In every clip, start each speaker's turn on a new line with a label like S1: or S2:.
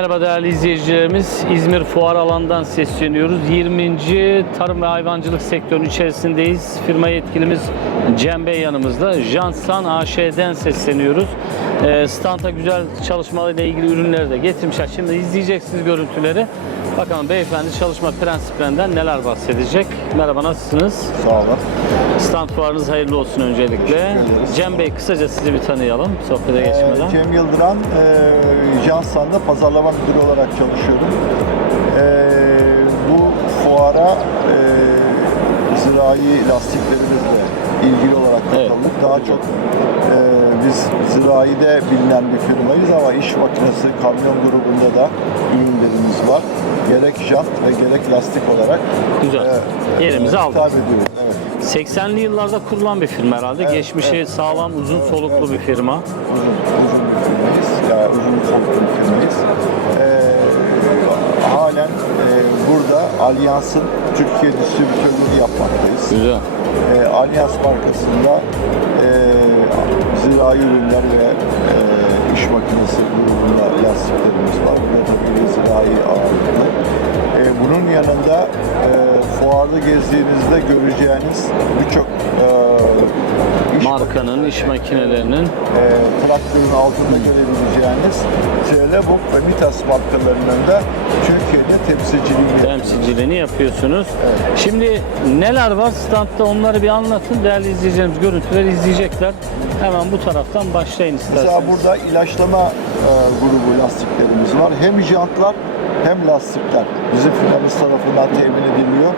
S1: Merhaba değerli izleyicilerimiz. İzmir Fuar Alanı'ndan sesleniyoruz. 20. Tarım ve Hayvancılık sektörünün içerisindeyiz. Firma yetkilimiz Cem Bey yanımızda. Jansan AŞ'den sesleniyoruz. E, standa güzel çalışmalarıyla ilgili ürünleri de getirmişler. Şimdi izleyeceksiniz görüntüleri. Bakalım beyefendi çalışma prensiplerinden neler bahsedecek. Merhaba nasılsınız?
S2: Sağ olun.
S1: Stand fuarınız hayırlı olsun öncelikle. Cem Bey kısaca sizi bir tanıyalım sohbete geçmeden.
S2: Ee, Cem Yıldıran, e, Jansan'da pazarlama müdürü olarak çalışıyorum. E, bu fuara e, zirai lastiklerimizle ilgili olarak
S1: Evet.
S2: katıldık. Daha çok e, biz ziraide bilinen bir firmayız ama iş makinesi kamyon grubunda da ürünlerimiz var. Gerek jant ve gerek lastik olarak
S1: Güzel.
S2: e,
S1: Yerimizi
S2: e,
S1: aldık.
S2: ediyoruz. Evet.
S1: 80'li yıllarda kurulan bir firma herhalde.
S2: Evet,
S1: Geçmişi
S2: evet.
S1: sağlam, uzun
S2: Evet,
S1: soluklu
S2: evet.
S1: bir firma.
S2: uzun, uzun Ya uzun bir firmayız. Ee, halen e, burada Allianz'ın Türkiye distribütörlüğü yapmaktayız.
S1: Güzel.
S2: Ee, Allianz markasında e, zirai ürünler ve e, iş makinesi grubunda lastiklerimiz var. Burada tabii zirai ağırlıklı. E, bunun yanında e, fuarda gezdiğinizde göreceğiniz birçok e, iş
S1: Markanın, iş makinelerinin
S2: e, traktörün altında görebileceğiniz Trelebok ve Mitas markalarının da Türkiye'de temsilciliğini
S1: temsilciliğini yapıyorsunuz. Şimdi neler var standta onları bir anlatın. Değerli izleyicilerimiz görüntüleri izleyecekler. Hemen bu taraftan başlayın isterseniz.
S2: Mesela burada ilaçlama e, grubu lastiklerimiz var. Hem jantlar hem lastikler. Bizim firmamız tarafından temin ediliyor.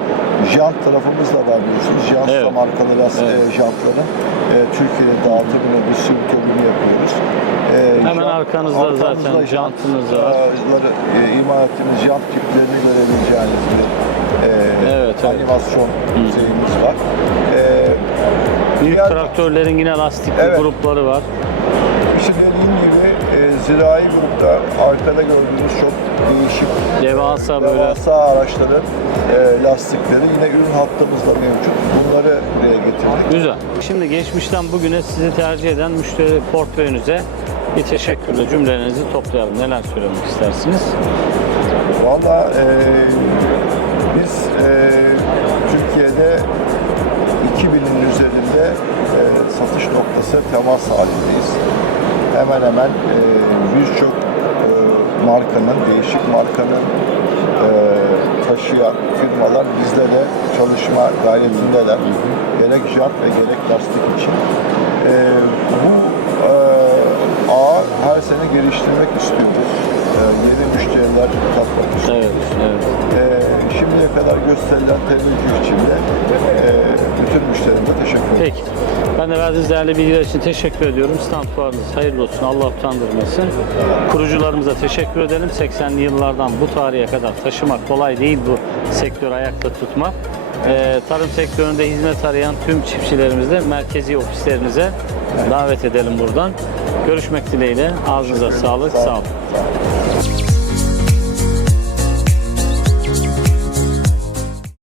S2: Jant tarafımız da var biliyorsunuz. Jant
S1: Evet.
S2: markalı lastik
S1: Evet.
S2: e, jantların e, Türkiye'de dağıtımını, distribütörlüğünü yapıyoruz. E,
S1: Hemen arkanızda zaten jantınız var.
S2: e, imal ettiğimiz jant tiplerini görebileceğiniz bir e,
S1: Evet, evet.
S2: animasyon şeyimiz var. E,
S1: Büyük
S2: diğer-
S1: traktörlerin yine lastikli
S2: Evet.
S1: grupları var.
S2: İşte dediğim gibi e, zirai grupta arkada gördüğünüz çok değişik
S1: Devasa böyle.
S2: devasa araçların e, lastikleri yine ürün hattımızda mevcut. Bunları buraya getirdik.
S1: Güzel. Şimdi geçmişten bugüne sizi tercih eden müşteri portföyünüze bir teşekkürle cümlelerinizi toplayalım. Neler söylemek istersiniz?
S2: Valla e, biz e, temas halindeyiz. Hemen hemen e, birçok e, markanın, değişik markanın e, taşıyan firmalar bizde de çalışma gayretindeler. Gerek jant ve gerek lastik için. E, bu e, ağı her sene geliştirmek istiyoruz. Şimdiye kadar gösterilen teveccüh için de e, bütün müşterime teşekkür ederim.
S1: Peki. Ben de verdiğiniz değerli bilgiler için teşekkür ediyorum. Stand fuarınız hayırlı olsun. Allah utandırmasın. Kurucularımıza teşekkür edelim. 80'li yıllardan bu tarihe kadar taşımak kolay değil bu sektörü ayakta tutmak. Ee, tarım sektöründe hizmet arayan tüm çiftçilerimizi de merkezi ofislerinize davet edelim buradan. Görüşmek dileğiyle. Ağzınıza sağlık. Sağ olun.
S2: Sağ olun.